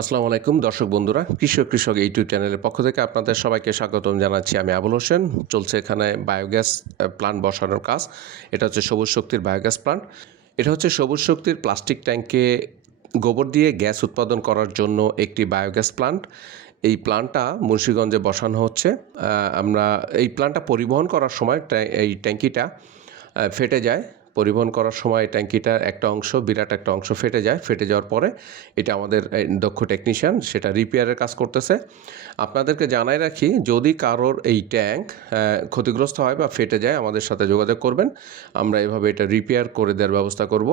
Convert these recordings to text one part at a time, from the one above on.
আসসালামু আলাইকুম, দর্শক বন্ধুরা, কৃষক কৃষক ইউটিউব চ্যানেলের পক্ষ থেকে আপনাদের সবাইকে স্বাগতম জানাচ্ছি আমি আবুল হোসেন। চলছে এখানে বায়োগ্যাস প্লান্ট বসানোর কাজ। এটা হচ্ছে সবুজ শক্তির বায়োগ্যাস প্লান্ট এটা হচ্ছে সবুজ শক্তির প্লাস্টিক ট্যাঙ্কে গোবর দিয়ে গ্যাস উৎপাদন করার জন্য একটি বায়োগ্যাস প্লান্ট এই প্লান্টটা মুন্সীগঞ্জে বসানো হচ্ছে। আমরা এই প্লান্টটা পরিবহন করার সময় এই ট্যাঙ্কিটা ফেটে যায়। পরিবহন করার সময় ট্যাঙ্কিটার একটা অংশ, বিরাট একটা অংশ ফেটে যায়। ফেটে যাওয়ার পরে এটা আমাদের দক্ষ টেকনিশিয়ান সেটা রিপেয়ারের কাজ করতেছে। আপনাদেরকে জানাই রাখি, যদি কারোর এই ট্যাঙ্ক ক্ষতিগ্রস্ত হয় বা ফেটে যায়, আমাদের সাথে যোগাযোগ করবেন। আমরা এভাবে এটা রিপেয়ার করে দেওয়ার ব্যবস্থা করব।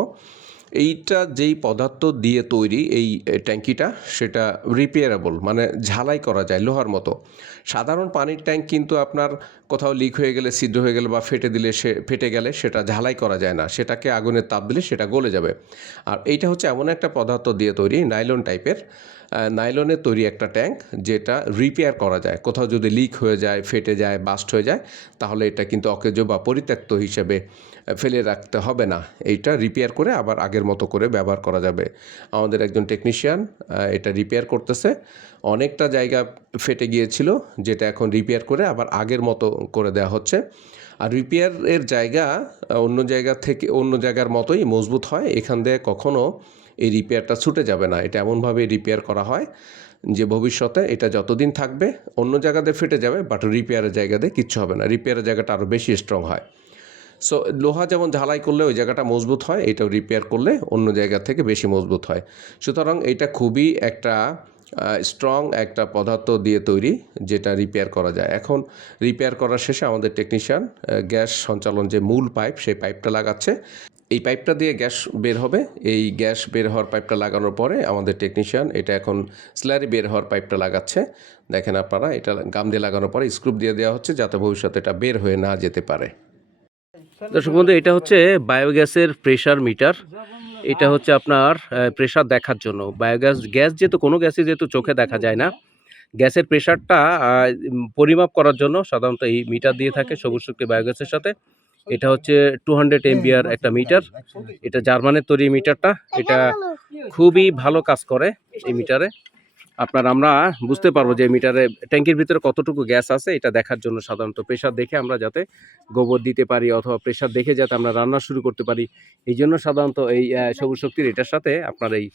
এইটা যেই পদার্থ দিয়ে তৈরি এই ট্যাঙ্কিটা, সেটা রিপেয়ারেবল মানে ঝালাই করা যায় লোহার মতো। সাধারণ পানির ট্যাঙ্ক কিন্তু আপনার কোথাও লিক হয়ে গেলে সিদ্ধ হয়ে গেলে বা ফেটে দিলে, সে, ফেটে গেলে সেটা ঝালাই করা যায় না। সেটাকে আগুনের তাপ দিলে সেটা গলে যাবে। আর এইটা হচ্ছে এমন একটা পদার্থ দিয়ে তৈরি নাইলন টাইপের নাইলনের তৈরি একটা ট্যাঙ্ক যেটা রিপেয়ার করা যায়। কোথাও যদি লিক হয়ে যায়, ফেটে যায় বাস্ট হয়ে যায়, তাহলে এটা কিন্তু অকেজ বা পরিত্যক্ত হিসেবে ফেলে রাখতে হবে না। এইটা রিপেয়ার করে আবার আগের মতো করে ব্যবহার করা যাবে। আমাদের একজন টেকনিশিয়ান এটা রিপেয়ার করতেছে। অনেকটা জায়গা ফেটে গিয়েছিল, যেটা এখন রিপেয়ার করে আবার আগের মতো করে দেওয়া হচ্ছে। আর রিপেয়ারের জায়গা অন্য জায়গা থেকে, অন্য জায়গার মতোই মজবুত হয়। এখান দিয়ে কখনো এই রিপেয়ারটা ছুটে যাবে না। এটা এমনভাবে রিপেয়ার করা হয় যে ভবিষ্যতে এটা যতদিন থাকবে, অন্য জায়গাতে ফেটে যাবে বাট রিপেয়ারের জায়গাতে কিচ্ছু হবে না। রিপেয়ারের জায়গাটা আরও বেশি স্ট্রং হয়। সো লোহা যেমন ঝালাই করলে ওই জায়গাটা মজবুত হয়, এটাও রিপেয়ার করলে অন্য জায়গা থেকে বেশি মজবুত হয়। সুতরাং এটা খুবই একটা স্ট্রং একটা পদার্থ দিয়ে তৈরি যেটা রিপেয়ার করা যায়। এখন রিপেয়ার করার শেষে আমাদের টেকনিশিয়ান গ্যাস সঞ্চালন যে মূল পাইপ সেই পাইপটা লাগাচ্ছে। এই পাইপটা দিয়ে গ্যাস বের হবে। এই গ্যাস বের হওয়ার পাইপটা লাগানোর পরে আমাদের টেকনিশিয়ান এটা এখন স্ল্যারি বের হওয়ার পাইপটা লাগাচ্ছে। দেখেন আপনারা, এটা গাম দিয়ে লাগানোর পরে স্ক্রুপ দিয়ে দেওয়া হচ্ছে যাতে ভবিষ্যতে এটা বের হয়ে না যেতে পারে। দর্শক বন্ধু, এটা হচ্ছে বায়োগ্যাসের প্রেশার মিটার এটা হচ্ছে আপনার প্রেশার দেখার জন্য। বায়োগ্যাস গ্যাস যেহেতু, কোনো গ্যাসে যেহেতু চোখে দেখা যায় না। গ্যাসের প্রেশারটা পরিমাপ করার জন্য সাধারণত এই মিটার দিয়ে থাকে সবুজ শক্তি বায়োগ্যাসের সাথে। এটা হচ্ছে টু হান্ড্রেড এমবিআর একটা মিটার। এটা জার্মানের তৈরি মিটারটা। এটা খুবই ভালো কাজ করে এই মিটারে। আপনার আমরা বুঝতে পারব যে মিটারে ট্যাঙ্কির ভিতরে কতটুকু গ্যাস আছে এটা দেখার জন্য সাধারণত প্রেশার দেখে আমরা যাতে গোবর দিতে পারি অথবা প্রেশার দেখে যাতে আমরা রান্না শুরু করতে পারি। এই জন্য সাধারণত এই সবুজ শক্তির এটার সাথে আপনার এই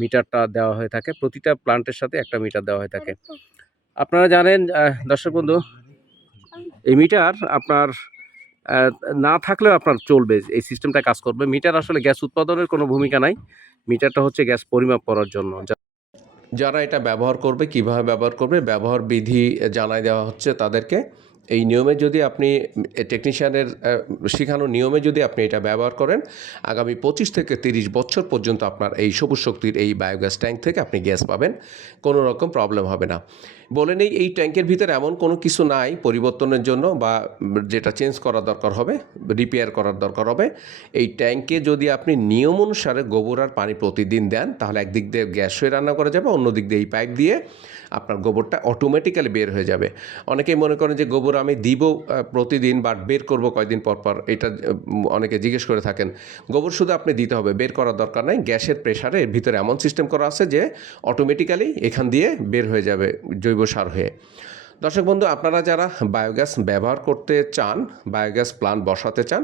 মিটারটা দেওয়া হয়ে থাকে। প্রতিটা প্লান্টের সাথে একটা মিটার দেওয়া হয়ে থাকে। আপনারা জানেন দর্শক বন্ধু এই মিটার আপনার না থাকলেও আপনার চলবে। এই সিস্টেমটা কাজ করবে। মিটার আসলে গ্যাস উৎপাদনের কোনো ভূমিকা নাই। মিটারটা হচ্ছে গ্যাস পরিমাপ করার জন্য। যারা এটা ব্যবহার করবে, কীভাবে ব্যবহার করবে, ব্যবহার বিধি জানাই দেওয়া হচ্ছে তাদেরকে। এই নিয়মে যদি আপনি টেকনিশিয়ানের শেখানো নিয়মে যদি আপনি এটা ব্যবহার করেন, আগামী পঁচিশ থেকে তিরিশ বছর পর্যন্ত আপনার এই সবুজ শক্তির এই বায়োগ্যাস ট্যাঙ্ক থেকে আপনি গ্যাস পাবেন। কোনো রকম প্রবলেম হবে না। বলে নেই, এই ট্যাঙ্কের ভিতরে এমন কোনো কিছু নাই পরিবর্তনের জন্য বা যেটা চেঞ্জ করার দরকার হবে রিপেয়ার করার দরকার হবে। এই ট্যাঙ্কে যদি আপনি নিয়ম অনুসারে গোবর আর পানি প্রতিদিন দেন, তাহলে একদিক দিয়ে গ্যাস হয়ে রান্না করা যাবে অন্য দিক দিয়ে এই পাইপ দিয়ে আপনার গোবরটা অটোমেটিক্যালি বের হয়ে যাবে। অনেকেই মনে করেন যে গোবর আমি দিব প্রতিদিন বা বের করব কয়দিন পর পর, এটা অনেকে জিজ্ঞেস করে থাকেন। গোবর শুধু আপনি দিতে হবে, বের করার দরকার নাই, গ্যাসের প্রেশারে এর ভিতরে এমন সিস্টেম করা আছে যে অটোমেটিক্যালি এখান দিয়ে বের হয়ে যাবে জৈব সার হয়ে। দর্শক বন্ধু, আপনারা যারা বায়োগ্যাস ব্যবহার করতে চান বায়োগ্যাস প্লান্ট বসাতে চান,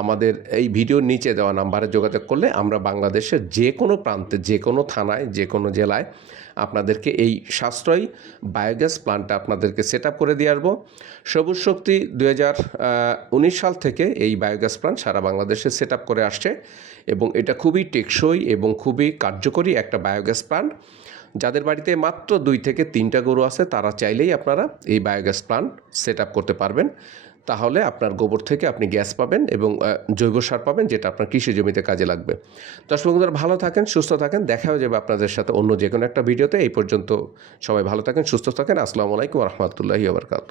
আমাদের এই ভিডিওর নিচে দেওয়া নাম্বারে যোগাযোগ করলে আমরা বাংলাদেশের যে কোনো প্রান্তে, যে কোনো থানায়, যে কোনো জেলায় আপনাদেরকে এই সাশ্রয়ী বায়োগ্যাস প্লান্টটা আপনাদেরকে সেট করে দিয়ে আসব। সবুজ শক্তি দু সাল থেকে এই বায়োগ্যাস প্লান্ট সারা বাংলাদেশে সেট করে আসছে এবং এটা খুবই টেকসই এবং খুবই কার্যকরী একটা বায়োগ্যাস প্লান্ট যাদের বাড়িতে মাত্র দুই থেকে তিনটা গরু আছে, তারা চাইলেই আপনারা এই বায়োগ্যাস প্লান্ট সেট করতে পারবেন। তাহলে আপনার গোবর থেকে আপনি গ্যাস পাবেন এবং জৈব সার পাবেন যেটা আপনার কৃষি জমিতে কাজে লাগবে। দর্শক বন্ধুরা, ভালো থাকেন, সুস্থ থাকেন। দেখা হয়ে যাবে আপনাদের সাথে অন্য যে কোনো একটা ভিডিওতে। এই পর্যন্ত সবাই ভালো থাকেন, সুস্থ থাকেন। আসসালামু আলাইকুম রহমতুল্লাহি আবরকাত